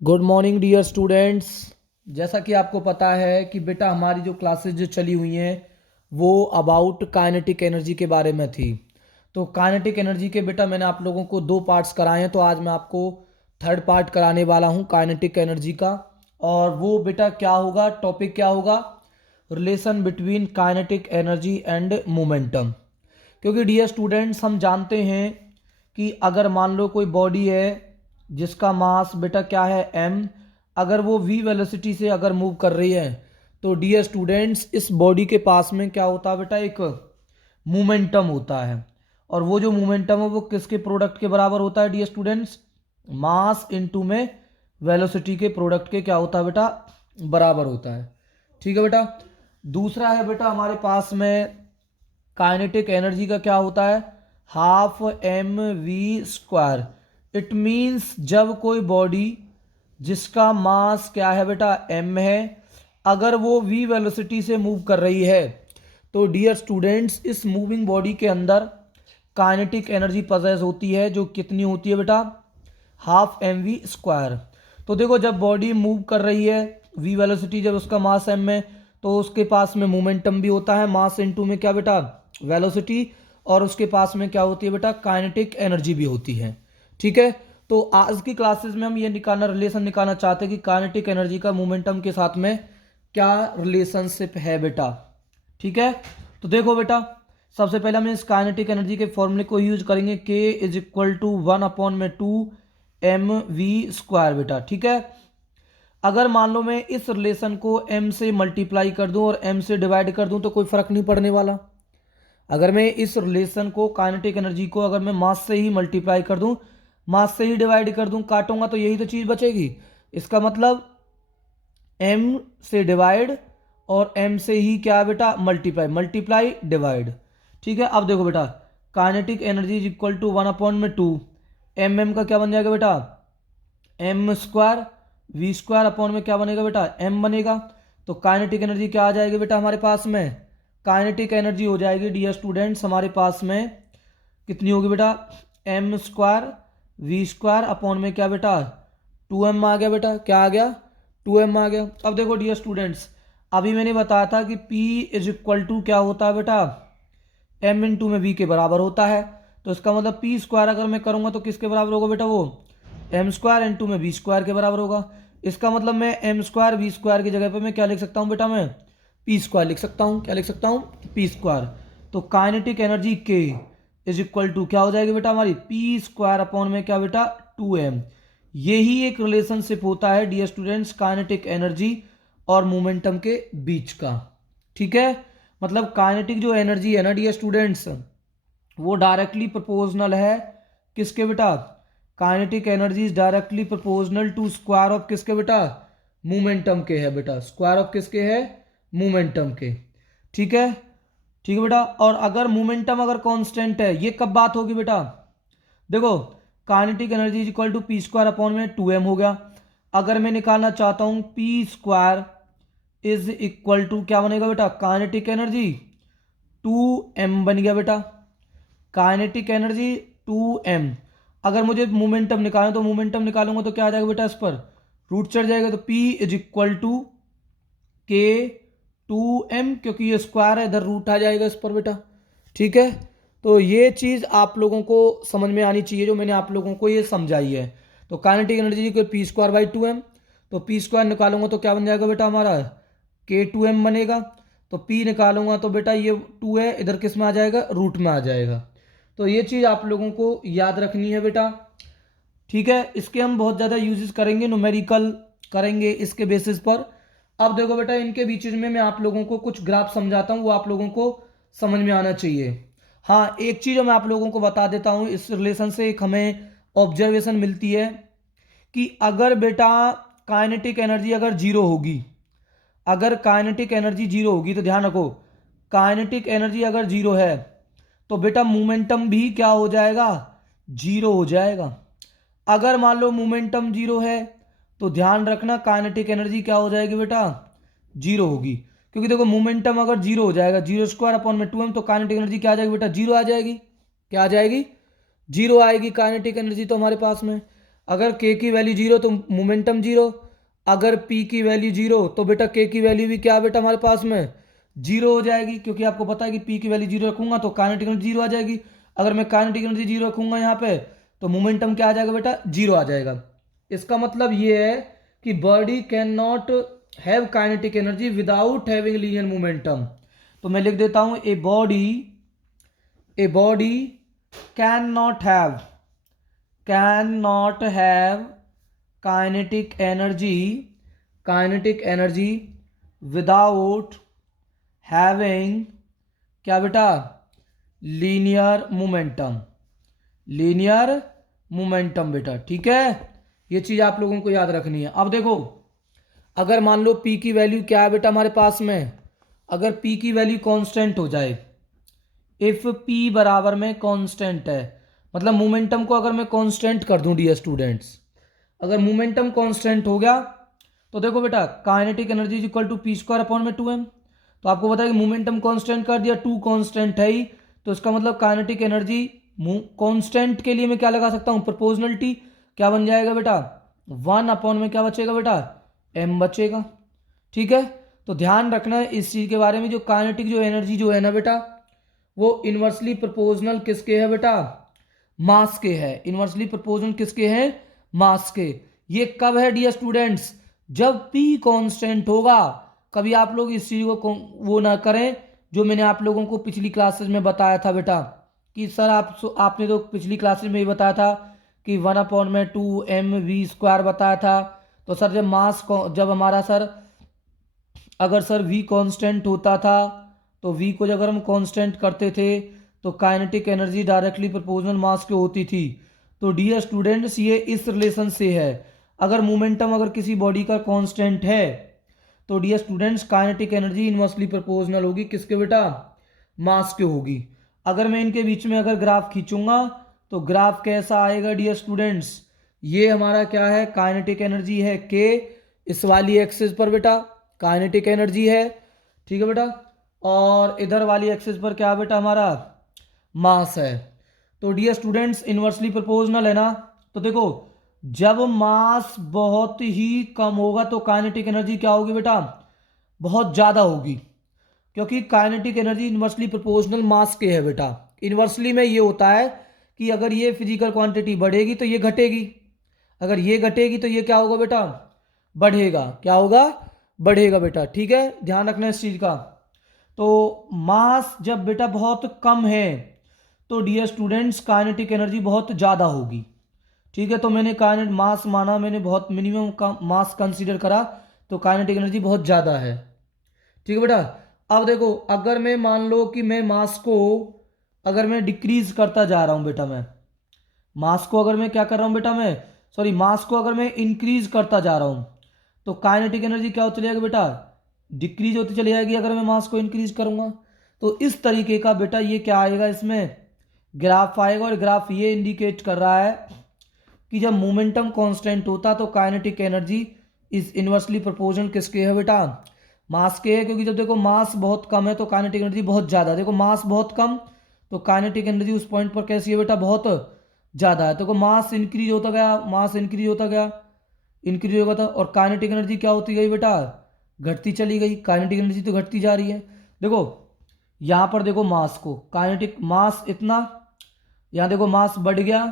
Good morning dear students. जैसा कि आपको पता है कि बेटा हमारी जो क्लासेस जो चली हुई हैं वो अबाउट काइनेटिक एनर्जी के बारे में थी। तो काइनेटिक एनर्जी के बेटा मैंने आप लोगों को 2 पार्ट्स कराए हैं, तो आज मैं आपको थर्ड पार्ट कराने वाला हूँ काइनेटिक एनर्जी का। और वो बेटा क्या होगा, टॉपिक क्या होगा, relation between kinetic energy and momentum. क्योंकि डियर स्टूडेंट्स हम जानते हैं कि अगर मान लो कोई बॉडी है जिसका मास बेटा क्या है m, अगर वो v वेलोसिटी से अगर मूव कर रही है तो डियर स्टूडेंट्स इस बॉडी के पास में क्या होता है बेटा, एक मोमेंटम होता है। और वो जो मोमेंटम है वो किसके प्रोडक्ट के बराबर होता है डियर स्टूडेंट्स, मास इनटू में वेलोसिटी के प्रोडक्ट के क्या होता है बेटा, बराबर होता है। ठीक है बेटा। दूसरा है बेटा हमारे पास में काइनेटिक एनर्जी का क्या होता है, half m v square. It means जब कोई बॉडी जिसका मास क्या है बेटा m है, अगर वो v वेलोसिटी से मूव कर रही है तो डियर स्टूडेंट्स इस मूविंग बॉडी के अंदर काइनेटिक एनर्जी पजेस होती है, जो कितनी होती है बेटा, हाफ एम वी स्क्वायर। तो देखो जब बॉडी मूव कर रही है v वेलोसिटी, जब उसका मास m है तो उसके पास में मोमेंटम भी होता है, मास इनटू में क्या बेटा, वेलोसिटी। और उसके पास में क्या होती है बेटा, काइनेटिक एनर्जी भी होती है। ठीक है। तो आज की क्लासेस में हम ये रिलेशन निकालना चाहते हैं कि काइनेटिक एनर्जी का मोमेंटम के साथ में क्या रिलेशनशिप है बेटा। ठीक है। तो देखो बेटा, सबसे पहले हम इस काइनेटिक एनर्जी के फॉर्मूले को यूज करेंगे, k is equal to 1/2 mv² बेटा। ठीक है। अगर मान लो मैं इस रिलेशन को m से मल्टीप्लाई कर दूं और m से डिवाइड कर दूं तो कोई फर्क नहीं पड़ने वाला। अगर मैं इस रिलेशन को, काइनेटिक एनर्जी को अगर मैं मास से ही मल्टीप्लाई कर दूं, मास से ही डिवाइड कर दूं, काटूंगा तो यही तो चीज बचेगी। इसका मतलब m से डिवाइड और m से ही क्या बेटा, मल्टीप्लाई, मल्टीप्लाई डिवाइड। ठीक है। अब देखो बेटा, kinetic energy is equal to 1/2 m का क्या बन जाएगा बेटा, m² v² अपॉन में क्या बनेगा बेटा, m बनेगा। तो काइनेटिक एनर्जी क्या आ जाएगी बेटा हमारे पास में, काइनेटिक एनर्जी हो जाएगी डियर स्टूडेंट्स हमारे पास में कितनी होगी बेटा, m² v² अपॉन में क्या बेटा, 2m आ गया बेटा। क्या आ गया, 2m आ गया। अब देखो डियर स्टूडेंट्स, अभी मैंने बताया था कि p इज इक्वल टू क्या होता है बेटा, m इंटू में v के बराबर होता है। तो इसका मतलब p² अगर मैं करूंगा तो किसके बराबर होगा बेटा, वो m² इंटू में v² के बराबर होगा। इसका मतलब मैं m² v² की जगह पे मैं क्या लिख सकता हूँ बेटा, मैं p² लिख सकता हूँ। क्या लिख सकता हूँ, p²। तो kinetic energy k is equal to क्या हो जाएगी बेटा हमारी, p² अपॉन में क्या बेटा, 2m। यही एक रिलेशनशिप होता है डियर स्टूडेंट्स काइनेटिक एनर्जी और मोमेंटम के बीच का। ठीक है। मतलब काइनेटिक जो एनर्जी है ना डियर स्टूडेंट्स, वो डायरेक्टली प्रोपोर्शनल है किसके बेटा, kinetic energy is directly proportional to square of किसके बेटा, मोमेंटम के है बेटा, स्क्वायर ऑफ किसके है, मोमेंटम के। ठीक है। ठीक है बेटा। और अगर मोमेंटम अगर कांस्टेंट है, ये कब बात होगी बेटा, देखो kinetic energy is equal to p² upon में 2m हो गया। अगर मैं निकालना चाहता हूं p² इज इक्वल टू क्या बनेगा बेटा, काइनेटिक एनर्जी 2m बन गया बेटा, काइनेटिक एनर्जी 2m। अगर मुझे मोमेंटम निकालना तो मोमेंटम निकालूंगा तो क्या आ जाएगा बेटा, इस पर रूट चढ़ जाएगा। तो p is equal to k 2m, क्योंकि ये स्क्वायर है, इधर रूट आ जाएगा इस पर बेटा। ठीक है। तो ये चीज़ आप लोगों को समझ में आनी चाहिए जो मैंने आप लोगों को ये समझाई है। तो काइनेटिक एनर्जी को p²/2m, तो p² निकालूंगा तो क्या बन जाएगा बेटा हमारा, k2m बनेगा। तो p निकालूंगा तो बेटा ये 2 है, इधर किस में आ जाएगा, रूट में आ जाएगा। तो ये चीज़ आप लोगों को याद रखनी है बेटा। ठीक है। इसके हम बहुत ज़्यादा यूजेस करेंगे, न्यूमेरिकल करेंगे इसके बेसिस पर। अब देखो बेटा, इनके बीच में मैं आप लोगों को कुछ ग्राफ समझाता हूँ, वो आप लोगों को समझ में आना चाहिए। हाँ, एक चीज़ मैं आप लोगों को बता देता हूँ, इस रिलेशन से एक हमें ऑब्जर्वेशन मिलती है कि अगर बेटा काइनेटिक एनर्जी अगर जीरो होगी, अगर काइनेटिक एनर्जी जीरो होगी तो ध्यान रखो, काइनेटिक एनर्जी अगर जीरो है तो बेटा मोमेंटम भी क्या हो जाएगा, जीरो हो जाएगा। अगर मान लो मोमेंटम जीरो है तो ध्यान रखना काइनेटिक एनर्जी क्या हो जाएगी बेटा, जीरो होगी। क्योंकि देखो मोमेंटम अगर जीरो हो जाएगा, g² अपॉन में 2m, तो काइनेटिक एनर्जी क्या आ जाएगी बेटा, जीरो आ जाएगी। क्या आ जाएगी, जीरो आएगी काइनेटिक एनर्जी तो हमारे पास में। अगर के की वैल्यू जीरो तो मोमेंटम जीरो, अगर पी की वैल्यू जीरो तो बेटा के की वैल्यू भी क्या बेटा हमारे पास में जीरो हो जाएगी, क्योंकि आपको पता है कि पी की वैल्यू जीरो रखूंगा तो काइनेटिक एनर्जी जीरो आ जाएगी। अगर मैं काइनेटिक एनर्जी जीरो रखूंगा यहाँ पे तो मोमेंटम क्या आ जाएगा बेटा, जीरो आ जाएगा। इसका मतलब ये है कि body can not have kinetic energy without having linear momentum. तो मैं लिख देता हूं a body can not have kinetic energy without having क्या बेटा, लीनियर मोमेंटम बेटा। ठीक है, ये चीज आप लोगों को याद रखनी है। अब देखो, अगर मान लो P की वैल्यू क्या है बेटा हमारे पास में, अगर P की वैल्यू कांस्टेंट हो जाए, इफ P बराबर में कांस्टेंट है, मतलब मोमेंटम को अगर मैं कांस्टेंट कर दूं डियर स्टूडेंट्स, अगर मोमेंटम कांस्टेंट हो गया तो देखो बेटा kinetic energy is equal to p square upon में 2m। तो आपको पता है कि मोमेंटम कांस्टेंट कर दिया, 2 कांस्टेंट है ही, तो इसका मतलब काइनेटिक एनर्जी कांस्टेंट के लिए मैं क्या लगा सकता हूं, प्रोपोर्शनलिटी। क्या बन जाएगा बेटा, 1 अपॉन में क्या बचेगा बेटा, m बचेगा। ठीक है, तो ध्यान रखना है इस चीज के बारे में, जो काइनेटिक जो एनर्जी जो है ना बेटा, वो इनवर्सली प्रोपोर्शनल किसके है बेटा, मास के है। इनवर्सली प्रोपोर्शनल किसके हैं, मास के। ये कब है डियर स्टूडेंट्स, जब P कांस्टेंट होगा। कभी आप लोग इस चीज को वो ना करें जो मैंने आप लोगों को पिछली क्लासेस में बताया था बेटा, कि सर आपने तो पिछली क्लासेस में ही बताया था कि 1/2mv² बताया था। तो सर जब हमारा सर अगर सर v कांस्टेंट होता था तो v को अगर हम कांस्टेंट करते थे तो काइनेटिक एनर्जी डायरेक्टली प्रोपोर्शनल मास के होती थी। तो डियर स्टूडेंट्स ये इस रिलेशन से है, अगर मोमेंटम अगर किसी बॉडी का कांस्टेंट है तो dear students kinetic energy inversely proportional होगी किसके बेटा, मास के होगी। अगर मैं इनके बीच में अगर ग्राफ खींचूंगा तो ग्राफ कैसा आएगा डियर स्टूडेंट्स, ये हमारा क्या है, काइनेटिक एनर्जी है के, इस वाली एक्सिस पर बेटा काइनेटिक एनर्जी है। ठीक है बेटा, और इधर वाली एक्सिस पर क्या बेटा हमारा मास है। तो डियर स्टूडेंट्स इनवर्सली प्रोपोर्शनल है ना, तो देखो जब मास बहुत ही कम होगा तो काइनेटिक एनर्जी क्या होगी बेटा, बहुत ज़्यादा होगी, क्योंकि काइनेटिक एनर्जी इनवर्सली प्रोपोर्शनल मास के है बेटा। इनवर्सली में ये होता है कि अगर ये फिजिकल क्वांटिटी बढ़ेगी तो ये घटेगी, अगर ये घटेगी तो ये क्या होगा बेटा, बढ़ेगा। क्या होगा, बढ़ेगा बेटा। ठीक है, ध्यान रखना इस चीज़ का। तो मास जब बेटा बहुत कम है तो डियर स्टूडेंट्स काइनेटिक एनर्जी बहुत ज़्यादा होगी। ठीक है, तो मैंने काइनेट मास माना, मैंने बहुत मिनिमम का मास कंसीडर करा, तो काइनेटिक एनर्जी बहुत ज़्यादा है। ठीक है बेटा, अब देखो अगर मैं मान लो कि मैं मास को अगर मैं डिक्रीज करता जा रहा हूँ बेटा, मैं मास को अगर मैं क्या कर रहा हूँ बेटा, मैं सॉरी मास को अगर मैं इंक्रीज करता जा रहा हूँ तो काइनेटिक एनर्जी क्या होती जाएगी बेटा, डिक्रीज होती चली जाएगी अगर मैं मास को इंक्रीज करूँगा। तो इस तरीके का बेटा ये क्या आएगा, इसमें ग्राफ आएगा, और ग्राफ ये इंडिकेट कर रहा है कि जब मोमेंटम कांस्टेंट होता तो kinetic energy is inversely proportional किसके है बेटा, मास के है। क्योंकि जब देखो मास बहुत कम है तो काइनेटिक एनर्जी बहुत ज़्यादा, देखो मास बहुत कम तो काइनेटिक एनर्जी उस पॉइंट पर कैसी है बेटा, बहुत ज़्यादा है। तो मास इंक्रीज होता गया, मास इंक्रीज होता गया, इंक्रीज होगा था, और काइनेटिक एनर्जी क्या होती गई बेटा, घटती चली गई। काइनेटिक एनर्जी तो घटती जा रही है। देखो यहाँ पर देखो मास को, काइनेटिक मास इतना, यहाँ देखो मास बढ़ गया।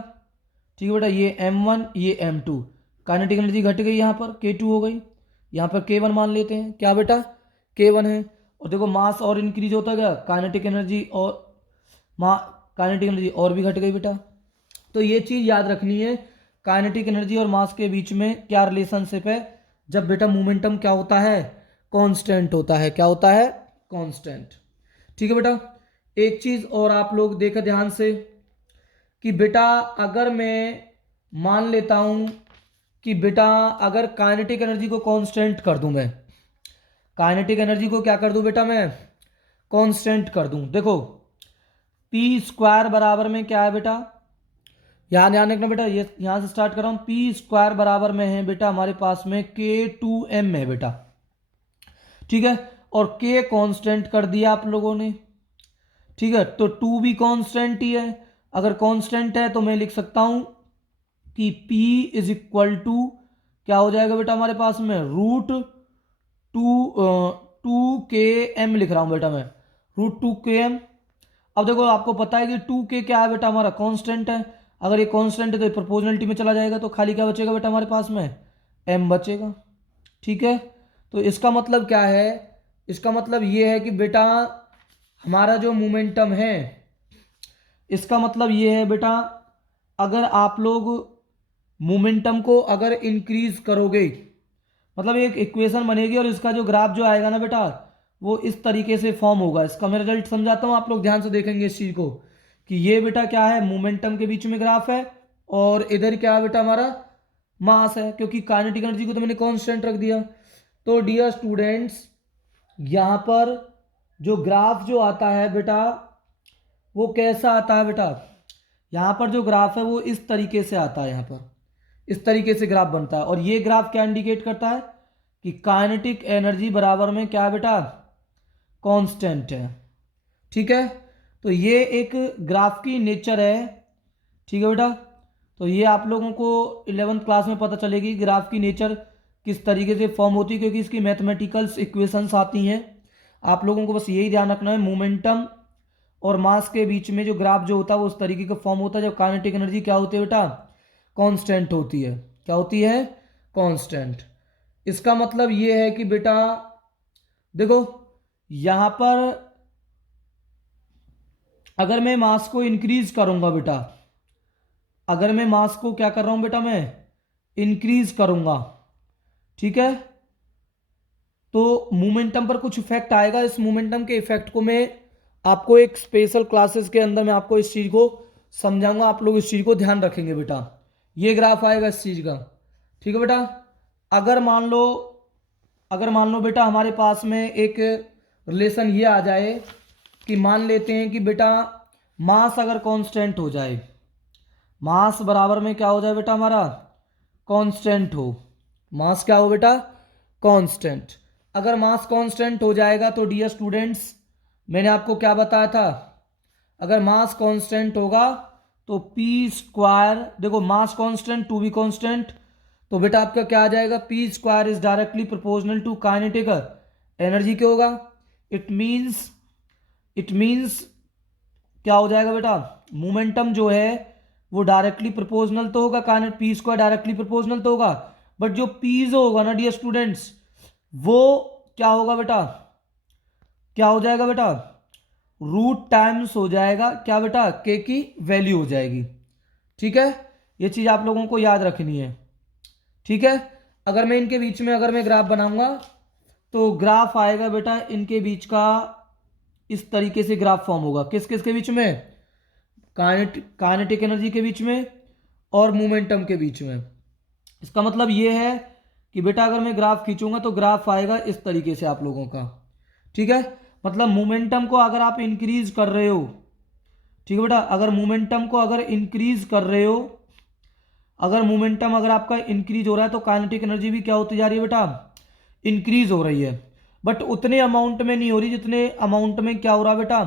ठीक है बेटा, ये m1 ये m2, काइनेटिक एनर्जी घट गई, यहाँ पर k2 हो गई, यहाँ पर k1 मान लेते हैं, क्या बेटा k1 है। और देखो मास और इंक्रीज होता गया, काइनेटिक एनर्जी और काइनेटिक एनर्जी और भी घट गई बेटा। तो ये चीज़ याद रखनी है, काइनेटिक एनर्जी और मास के बीच में क्या रिलेशनशिप है, जब बेटा मोमेंटम क्या होता है, कांस्टेंट होता है। क्या होता है, कांस्टेंट। ठीक है बेटा, एक चीज़ और आप लोग देखा ध्यान से कि बेटा अगर मैं मान लेता हूं कि बेटा अगर काइनेटिक एनर्जी को कांस्टेंट कर दूं, मैं काइनेटिक एनर्जी को क्या कर दूं बेटा, मैं कांस्टेंट कर दूं। देखो p² बराबर में क्या है बेटा, यहाँ ध्यान रखना बेटा, ये यहाँ से स्टार्ट कर रहा हूँ। p² बराबर में है बेटा हमारे पास में k2m है बेटा। ठीक है, और k कांस्टेंट कर दिया आप लोगों ने। ठीक है, तो 2 भी कांस्टेंट ही है, अगर कांस्टेंट है तो मैं लिख सकता हूं कि P इज इक्वल टू क्या हो जाएगा बेटा हमारे पास में रूट टू के एम लिख रहा हूं बेटा मैं, रूट 2 km। अब देखो आपको पता है कि 2k क्या है बेटा हमारा कांस्टेंट है। अगर ये कांस्टेंट है तो ये प्रोपोर्शनलिटी में चला जाएगा, तो खाली क्या बचेगा बेटा हमारे पास में, m बचेगा। ठीक है, तो इसका मतलब क्या है, इसका मतलब ये है कि बेटा हमारा जो मोमेंटम है, इसका मतलब ये है बेटा अगर आप लोग मोमेंटम को अगर इंक्रीज करोगे, मतलब एक इक्वेशन बनेगी और इसका जो ग्राफ जो आएगा ना बेटा वो इस तरीके से फॉर्म होगा। इसका मैं रिजल्ट समझाता हूँ, आप लोग ध्यान से देखेंगे इस चीज को कि ये बेटा क्या है, मोमेंटम के बीच में ग्राफ है और इधर क्या है बेटा हमारा मास है, क्योंकि काइनेटिक एनर्जी को तो मैंने कांस्टेंट रख दिया। तो डियर स्टूडेंट्स यहाँ पर जो ग्राफ जो आता है बेटा वो कैसा आता है बेटा, यहाँ पर जो ग्राफ है वो इस तरीके से आता है, यहाँ पर इस तरीके से ग्राफ बनता है। और ये ग्राफ क्या इंडिकेट करता है कि काइनेटिक एनर्जी बराबर में क्या है बेटा, कांस्टेंट है। ठीक है, तो ये एक ग्राफ की नेचर है। ठीक है बेटा, तो ये आप लोगों को 11th क्लास में पता चलेगी ग्राफ की नेचर किस तरीके से फॉर्म होती है, क्योंकि इसकी मैथमेटिकल्स इक्वेशंस आती हैं। आप लोगों को बस यही ध्यान रखना है, मोमेंटम और मास के बीच में जो ग्राफ जो होता है वो उस तरीके का फॉर्म होता है जब काइनेटिक एनर्जी क्या होती है बेटा, कांस्टेंट होती है। क्या होती है, कांस्टेंट। इसका मतलब ये है कि बेटा देखो यहां पर अगर मैं मास को इंक्रीज करूंगा बेटा, अगर मैं मास को क्या कर रहा हूं बेटा, मैं इंक्रीज करूंगा, ठीक है, तो मोमेंटम पर कुछ इफेक्ट आएगा। इस मोमेंटम के इफेक्ट को मैं आपको एक स्पेशल क्लासेस के अंदर मैं आपको इस चीज को समझाऊंगा, आप लोग इस चीज को ध्यान रखेंगे बेटा। ये ग्राफ आएगा इस चीज का। ठीक है बेटा, अगर मान लो, अगर मान लो बेटा हमारे पास में एक रिलेशन ये आ जाए कि मान लेते हैं कि बेटा मास अगर कांस्टेंट हो जाए, मास बराबर में क्या हो जाए बेटा हमारा, कांस्टेंट हो, मास क्या हो बेटा, कांस्टेंट। अगर मास कांस्टेंट हो जाएगा तो डियर स्टूडेंट्स मैंने आपको क्या बताया था, अगर मास कांस्टेंट होगा तो पी स्क्वायर, देखो mass constant to be constant, तो बेटा आपका क्या आ जाएगा, p square is directly proportional to kinetic energy क्या होगा, इट मींस क्या हो जाएगा बेटा, मोमेंटम जो है वो डायरेक्टली प्रोपोर्शनल तो होगा, काइनेट पी स्क्वायर डायरेक्टली प्रोपोर्शनल तो होगा, बट जो पी जो होगा ना डियर स्टूडेंट्स वो क्या होगा बेटा, क्या हो जाएगा बेटा, रूट टाइम्स हो जाएगा क्या बेटा, के की वैल्यू हो जाएगी। ठीक है, ये चीज आप लोगों को याद रखनी है। ठीक है, अगर मैं इनके बीच में अगर मैं ग्राफ बनाऊंगा तो ग्राफ आएगा बेटा इनके बीच का इस तरीके से ग्राफ फॉर्म होगा, किस किस के बीच में, काइनेटिक एनर्जी के बीच में और मोमेंटम के बीच में। इसका मतलब ये है कि बेटा अगर मैं ग्राफ खींचूंगा तो ग्राफ आएगा इस तरीके से आप लोगों का। ठीक है, मतलब मोमेंटम को अगर आप इंक्रीज कर रहे हो, ठीक है बेटा, अगर मोमेंटम को अगर इंक्रीज कर रहे हो, अगर मोमेंटम अगर आपका इंक्रीज हो रहा है तो काइनेटिक एनर्जी भी क्या होती जा रही है बेटा, इंक्रीज हो रही है, बट उतने अमाउंट में नहीं हो रही जितने अमाउंट में क्या हो रहा है बेटा,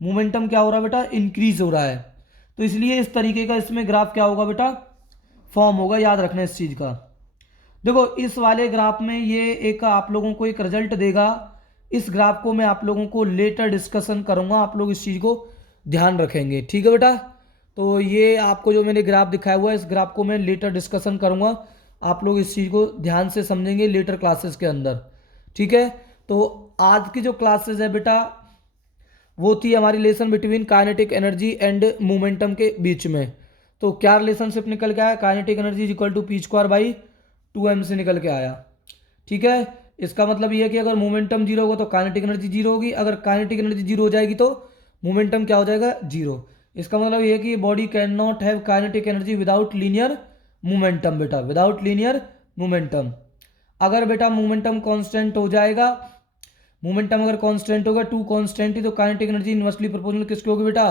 मोमेंटम क्या हो रहा है बेटा, इंक्रीज हो रहा है। तो इसलिए इस तरीके का इसमें ग्राफ क्या होगा बेटा, फॉर्म होगा, याद रखना इस चीज का। देखो इस वाले ग्राफ में ये एक आप लोगों को एक रिजल्ट देगा, इस ग्राफ को मैं आप लोगों को लेटर डिस्कशन करूंगा, आप लोग इस चीज को ध्यान रखेंगे। ठीक है बेटा, तो ये आपको जो मैंने ग्राफ दिखाया हुआ है इस ग्राफ को मैं लेटर डिस्कशन करूंगा, आप लोग इस चीज को ध्यान से समझेंगे लेटर क्लासेस के अंदर। ठीक है, तो आज की जो क्लासेस है बेटा वो थी हमारी relation between kinetic energy and momentum के बीच में। तो क्या रिलेशनशिप निकल के आया, kinetic energy is equal to p square by 2m से निकल के आया। ठीक है, इसका मतलब ये है कि अगर मोमेंटम जीरो होगा तो काइनेटिक एनर्जी जीरो होगी, अगर काइनेटिक एनर्जी जीरो हो जाएगी तो मोमेंटम क्या हो जाएगा, जीरो। इसका मतलब ये है कि body can not have kinetic energy without linear momentum बेटा, विदाउट लीनियर मोमेंटम। अगर बेटा मोमेंटम कांस्टेंट हो जाएगा, मोमेंटम अगर कांस्टेंट होगा, टू कांस्टेंट ही, तो काइनेटिक एनर्जी इनवर्सली प्रोपोर्शनल किसके होगी बेटा,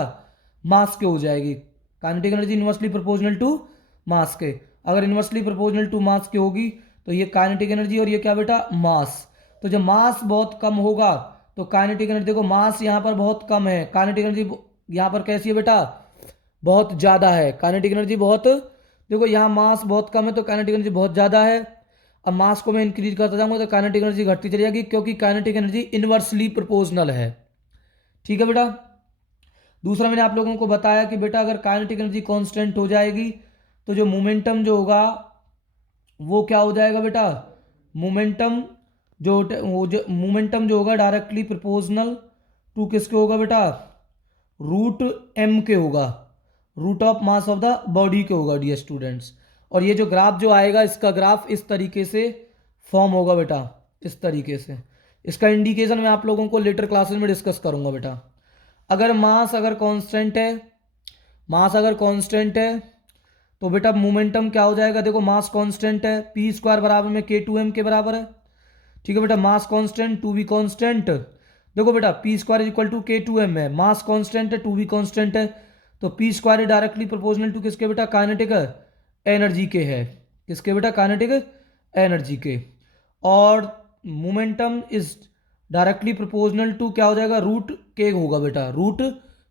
मास के हो जाएगी। Kinetic energy inversely proportional to mass के, अगर इनवर्सली प्रोपोर्शनल टू मास के होगी तो ये काइनेटिक एनर्जी और ये क्या बेटा, मास। तो जब मास बहुत कम होगा तो काइनेटिक एनर्जी, देखो मास यहाँ पर बहुत कम है, काइनेटिक एनर्जी यहाँ पर कैसी है बेटा, बहुत ज्यादा है, काइनेटिक एनर्जी बहुत देखो यहाँ मास बहुत कम है तो काइनेटिक एनर्जी बहुत ज़्यादा है। अब मास को मैं इंक्रीज करता जाऊंगा तो काइनेटिक एनर्जी घटती चली जाएगी, क्योंकि काइनेटिक एनर्जी इनवर्सली प्रोपोर्शनल है। ठीक है बेटा। दूसरा मैंने आप लोगों को बताया कि बेटा अगर काइनेटिक एनर्जी कांस्टेंट हो जाएगी तो जो मोमेंटम जो होगा वो क्या हो जाएगा बेटा, मोमेंटम जो मोमेंटम जो होगा डायरेक्टली प्रोपोर्शनल टू किसके होगा बेटा, रूट एम के होगा, root of mass of the body के होगा डियर स्टूडेंट्स। और ये जो ग्राफ जो आएगा इसका ग्राफ इस तरीके से फॉर्म होगा बेटा, इस तरीके से। इसका इंडिकेशन मैं आप लोगों को लेटर क्लासेस में डिस्कस करूंगा बेटा। अगर मास अगर कांस्टेंट है, मास अगर कांस्टेंट है तो बेटा मोमेंटम क्या हो जाएगा, देखो मास कांस्टेंट है, पी स्क्वायर बराबर में के टू एम के बराबर है। ठीक है बेटा, mass constant to be constant, देखो बेटा p square is equal to k two m है, मास कांस्टेंट है, टू बी कांस्टेंट है, तो p square is directly proportional to किसके बेटा, काइनेटिक एनर्जी के है, किसके बेटा, काइनेटिक एनर्जी के। और momentum is directly proportional to क्या हो जाएगा, रूट के होगा बेटा, रूट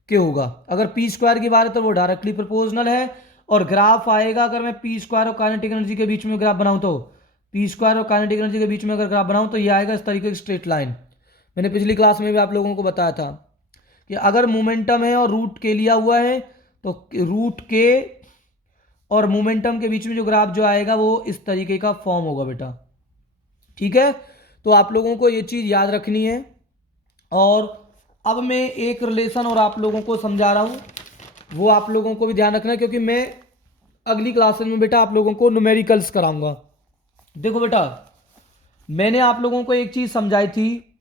के होगा। अगर पी स्क्वायर की बात है तो वो डायरेक्टली प्रोपोर्शनल है। और ग्राफ आएगा, अगर मैं पी स्क्वायर और काइनेटिक एनर्जी के बीच में ग्राफ बनाऊं तो पी स्क्वायर और काइनेटिक एनर्जी के बीच में अगर ग्राफ बनाऊं तो ये आएगा इस तरीके की स्ट्रेट लाइन। मैंने पिछली क्लास में भी आप लोगों को बताया था कि अगर मोमेंटम है और रूट के लिया हुआ है तो रूट के और मोमेंटम के बीच में जो ग्राफ जो आएगा वो इस तरीके का फॉर्म होगा बेटा। ठीक है, तो आप लोगों को ये चीज़ याद रखनी है। और अब मैं एक रिलेशन और आप लोगों को समझा रहा हूँ, वो आप लोगों को भी ध्यान रखना है, क्योंकि मैं अगली क्लासेस में बेटा आप लोगों को न्यूमेरिकल्स कराऊंगा। देखो बेटा, मैंने आप लोगों को एक चीज़ समझाई थी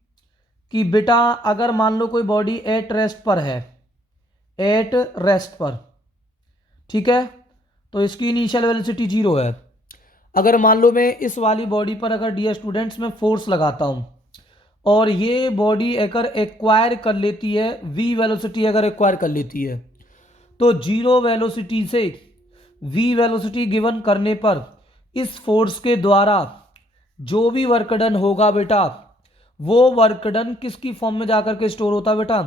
कि बेटा अगर मान लो कोई बॉडी एट रेस्ट पर है, एट रेस्ट पर, ठीक है, तो इसकी इनिशियल वेलोसिटी 0 है। अगर मान लो मैं इस वाली बॉडी पर अगर डियर स्टूडेंट्स में फोर्स लगाता हूँ और ये बॉडी अगर एक्वायर कर लेती है, वी वेलोसिटी अगर एक्वायर कर लेती है, तो 0 वेलोसिटी से वी वेलोसिटी गिवन करने पर इस फोर्स के द्वारा जो भी वर्क डन होगा बेटा, वो वर्क डन किसकी फॉर्म में जाकर के स्टोर होता है बेटा,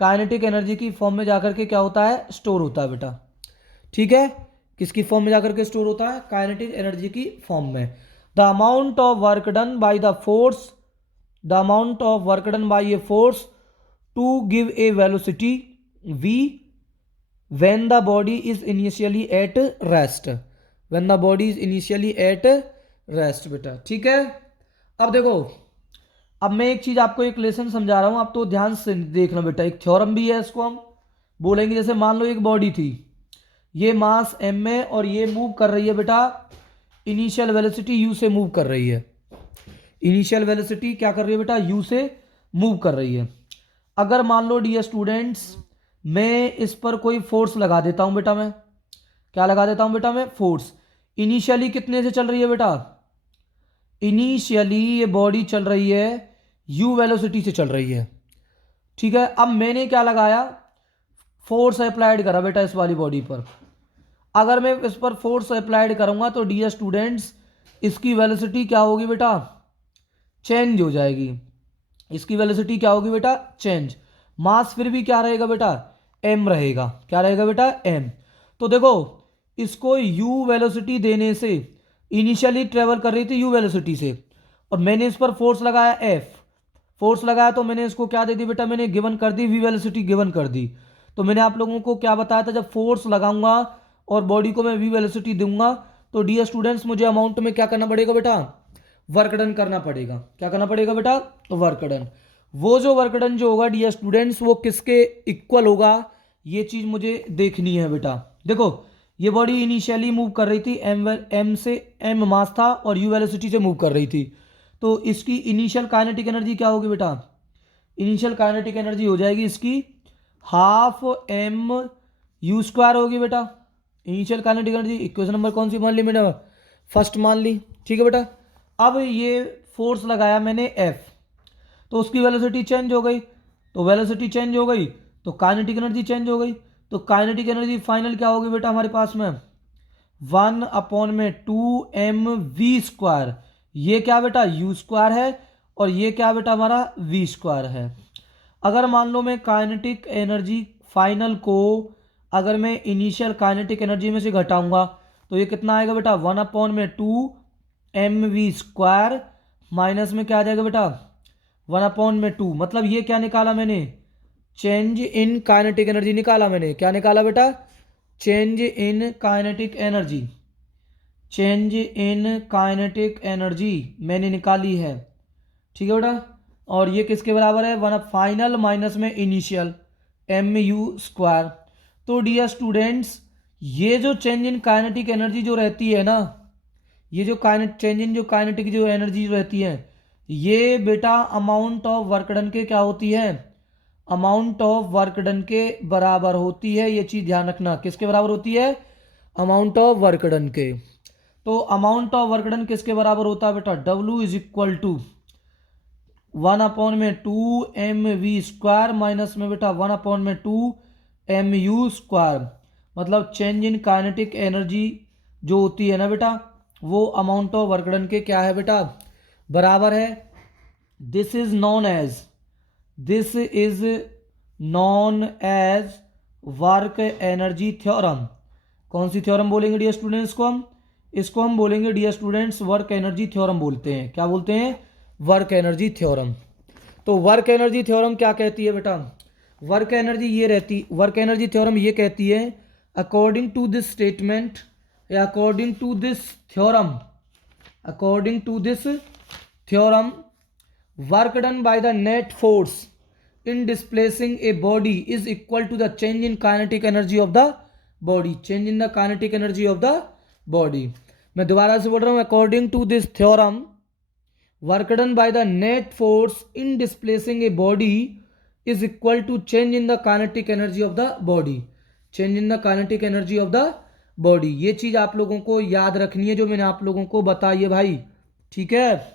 काइनेटिक एनर्जी की फॉर्म में जाकर के क्या होता है, स्टोर होता है बेटा। ठीक है, किसकी फॉर्म में जाकर के स्टोर होता है, काइनेटिक एनर्जी की फॉर्म में। The amount of work done by the force, the amount of work done by a force to give a velocity v when the body is initially at rest, when the body is initially at rest बेटा। ठीक है, अब देखो, अब मैं एक चीज आपको एक लेसन समझा रहा हूं, आप तो ध्यान से देखना बेटा। एक थ्योरम भी है, इसको हम बोलेंगे। जैसे मान लो एक बॉडी थी, ये मास m है और ये मूव कर रही है बेटा, इनिशियल वेलोसिटी u से मूव कर रही है, इनिशियल वेलोसिटी क्या कर रही है बेटा, u से मूव कर रही है। अगर मान लो डियर स्टूडेंट्स मैं इस पर कोई फोर्स लगा देता हूं बेटा, मैं क्या लगा देता हूं बेटा, मैं फोर्स। इनिशियली कितने से चल रही है बेटा, इनिशियली ये बॉडी चल रही है u वेलोसिटी से चल रही है। ठीक है, अब मैंने क्या लगाया, फोर्स अप्लाइड करा बेटा इस वाली बॉडी पर। अगर मैं इस पर फोर्स अप्लाइड करूंगा तो डियर स्टूडेंट्स इसकी वेलोसिटी क्या होगी बेटा, चेंज हो जाएगी। इसकी वेलोसिटी क्या होगी बेटा, चेंज। मास फिर भी क्या रहेगा बेटा, m रहेगा। क्या रहेगा बेटा, m। तो देखो, इसको u वेलोसिटी देने से इनिशियली ट्रेवल कर रही थी u वेलोसिटी से, और मैंने इस पर फोर्स लगाया f, फोर्स लगाया तो मैंने इसको क्या दे दी बेटा, मैंने गिवन कर दी v वेलोसिटी गिवन कर दी। तो मैंने आप लोगों को क्या बताया था, जब फोर्स लगाऊंगा और बॉडी को मैं v वेलोसिटी दूंगा तो डियर स्टूडेंट्स मुझे अमाउंट में क्या करना पड़ेगा बेटा, वर्क डन करना पड़ेगा। क्या करना पड़ेगा बेटा, वर्क डन। वो जो वर्क डन जो होगा डियर स्टूडेंट्स वो किसके इक्वल होगा, ये चीज मुझे देखनी है बेटा। देखो, ये बॉडी इनिशियली मूव कर रही थी m से, m मास था और u वेलोसिटी से मूव कर रही थी, तो इसकी इनिशियल काइनेटिक एनर्जी क्या होगी बेटा, इनिशियल काइनेटिक एनर्जी हो जाएगी इसकी हाफ m u स्क्वायर होगी बेटा। Initial kinetic energy equation number कौन सी मान ली मैंने, फर्स्ट मान ली। ठीक है बेटा, अब ये फोर्स लगाया मैंने F, तो उसकी वेलोसिटी चेंज हो गई, तो वेलोसिटी चेंज हो गई तो काइनेटिक एनर्जी चेंज हो गई। तो काइनेटिक एनर्जी फाइनल क्या होगी बेटा हमारे पास में, 1/2mv²। ये क्या बेटा, u स्क्वायर है, और ये क्या बेटा हमारा v स्क्वायर है। अगर मान लो मैं काइनेटिक एनर्जी फाइनल को अगर मैं इनिशियल काइनेटिक एनर्जी में से घटाऊंगा तो ये कितना आएगा बेटा 1/2 mv² माइनस में क्या आ जाएगा बेटा 1/2, मतलब ये क्या निकाला मैंने, चेंज इन काइनेटिक एनर्जी निकाला मैंने। क्या निकाला बेटा, change in kinetic energy, change in kinetic energy मैंने निकाली है, ठीक है बेटा। और ये किसके बराबर है, वन फाइनल माइनस में इनिशियल mu²। तो डियर स्टूडेंट्स, ये जो चेंज इन काइनेटिक एनर्जी जो रहती है ना, ये जो चेंज इन जो काइनेटिक जो एनर्जी जो रहती है, ये बेटा अमाउंट ऑफ वर्क डन के क्या होती है, अमाउंट ऑफ वर्क डन के बराबर होती है। ये चीज़ ध्यान रखना, किसके बराबर होती है, अमाउंट ऑफ वर्क डन के। तो अमाउंट ऑफ वर्क डन किसके बराबर होता है बेटा, W is equal to 1/2 mv² minus में बेटा 1/2 mu²। मतलब चेंज इन काइनेटिक एनर्जी जो होती है ना बेटा, वो अमाउंट ऑफ वर्क डन के क्या है बेटा, बराबर है। This is known as work energy theorem. कौन सी थ्योरम बोलेंगे डियर स्टूडेंट्स को हम, इसको हम बोलेंगे dear students work energy theorem बोलते हैं। क्या बोलते हैं, वर्क एनर्जी थ्योरम। तो वर्क एनर्जी थ्योरम क्या कहती है बेटा, वर्क एनर्जी ये रहती, वर्क एनर्जी थ्योरम ये कहती है, अकॉर्डिंग टू दिस स्टेटमेंट या according to this theorem, according to this theorem work done by the net force in displacing a body is equal to the change in kinetic energy of the body, change in the kinetic energy of the body। मैं दोबारा से बोल रहा हूँ, according to this theorem work done by the net force in displacing a body is equal to change in the kinetic energy of the body, change in the kinetic energy of the body। ये चीज़ आप लोगों को याद रखनी है जो मैंने आप लोगों को बताई है भाई, ठीक है।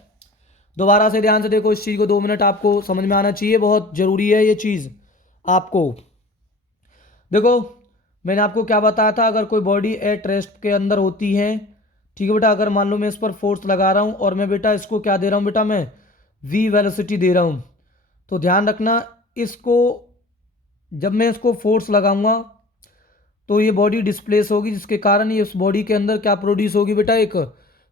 दोबारा से ध्यान से देखो इस चीज़ को, 2 मिनट आपको समझ में आना चाहिए, बहुत ज़रूरी है ये चीज़ आपको। देखो मैंने आपको क्या बताया था, अगर कोई बॉडी एट रेस्ट के अंदर होती है, ठीक है बेटा, अगर मान लो मैं इस पर फोर्स लगा रहा हूँ और मैं बेटा इसको क्या दे रहा हूँ बेटा, मैं v वेलोसिटी दे रहा हूँ, तो ध्यान रखना इसको, जब मैं इसको फोर्स लगाऊंगा तो ये बॉडी डिस्प्लेस होगी, जिसके कारण ये उस बॉडी के अंदर क्या प्रोड्यूस होगी बेटा, एक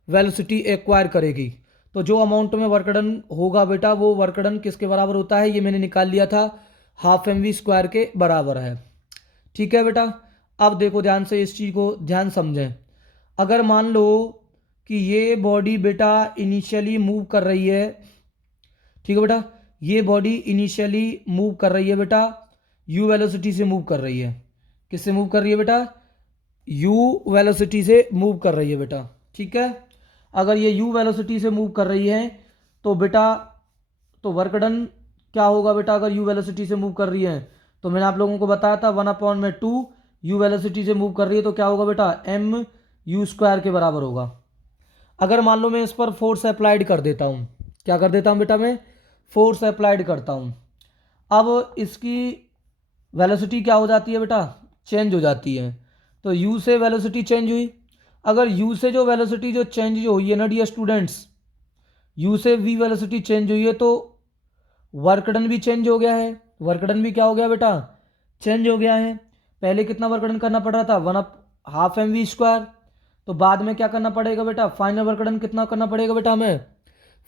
वेलोसिटी एक्वायर करेगी। तो जो अमाउंट में वर्क डन होगा बेटा, वो वर्क डन किसके बराबर होता है, ये मैंने निकाल लिया था, 1/2 mv² के बराबर है, ठीक है बेटा। अब देखो ध्यान से इस चीज़ को ध्यान समझें, अगर मान लो कि ये बॉडी बेटा इनिशियली मूव कर रही है, ठीक है बेटा, ये बॉडी इनिशियली मूव कर रही है बेटा u वेलोसिटी से मूव कर रही है, किससे मूव कर रही है बेटा, u वेलोसिटी से मूव कर रही है बेटा, ठीक है। अगर ये u वेलोसिटी से मूव कर रही है तो बेटा, तो वर्क डन क्या होगा बेटा, अगर u वेलोसिटी से मूव कर रही है तो मैंने आप लोगों को बताया था 1/2 u वेलोसिटी से मूव कर रही है तो क्या होगा बेटा, mu² के बराबर होगा। अगर मान लो मैं इस पर फोर्स अप्लाइड कर देता हूँ, क्या कर देता हूँ बेटा, मैं फोर्स अप्लाइड करता हूँ, अब इसकी वेलोसिटी क्या हो जाती है बेटा, चेंज हो जाती है। तो u से वेलोसिटी चेंज हुई, अगर u से जो वेलोसिटी जो चेंज जो हुई है ना डियर स्टूडेंट्स, u से v वेलोसिटी चेंज हुई है, तो वर्क डन भी चेंज हो गया है, वर्क डन भी क्या हो गया बेटा, चेंज हो गया है। पहले कितना वर्क डन करना पड़ रहा था, 1/2 mv², तो बाद में क्या करना पड़ेगा बेटा, फाइनल वर्क डन कितना करना पड़ेगा बेटा, हमें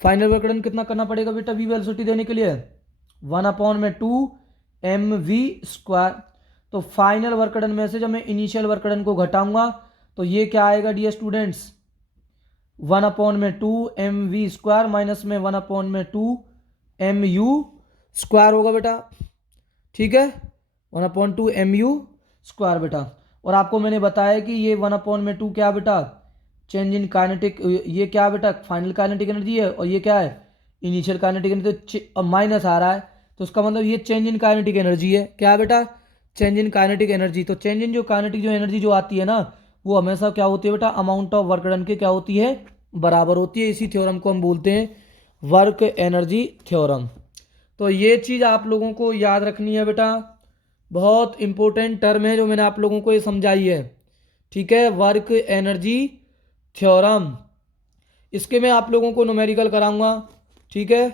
फाइनल वर्क डन कितना करना पड़ेगा बेटा v वेलोसिटी देने के लिए, 1/2 mv²। तो फाइनल वर्क डन में से जब मैं इनिशियल वर्क डन को घटाऊंगा तो ये क्या आएगा डियर स्टूडेंट्स, 1/2 mv² माइनस में 1/2 mu² होगा बेटा, ठीक है, 1/2 mu² बेटा। और आपको मैंने बताया कि ये 1/2 क्या बेटा, चेंज इन काइनेटिक, ये क्या बेटा फाइनल काइनेटिक एनर्जी है, और ये क्या है इनिशियल काइनेटिक एनर्जी, तो माइनस आ रहा है, तो उसका मतलब ये चेंज इन काइनेटिक एनर्जी है, क्या बेटा, चेंज इन काइनेटिक एनर्जी। तो चेंज इन जो काइनेटिक जो एनर्जी जो आती है ना, वो हमेशा क्या होती है बेटा, अमाउंट ऑफ वर्क डन के क्या होती है, बराबर होती है। इसी थ्योरम को हम बोलते हैं वर्क एनर्जी थ्योरम। तो ये चीज़ आप लोगों को याद रखनी है बेटा, बहुत इंपॉर्टेंट टर्म है जो मैंने आप लोगों को ये समझाई है, ठीक है, वर्क एनर्जी थ्योरम। इसके मैं आप लोगों को न्यूमेरिकल कराऊंगा, ठीक है,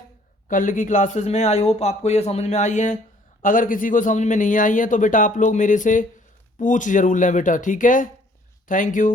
कल की क्लासेस में। आई होप आपको ये समझ में आई है, अगर किसी को समझ में नहीं आई है तो बेटा आप लोग मेरे से पूछ जरूर लें बेटा, ठीक है। Thank you.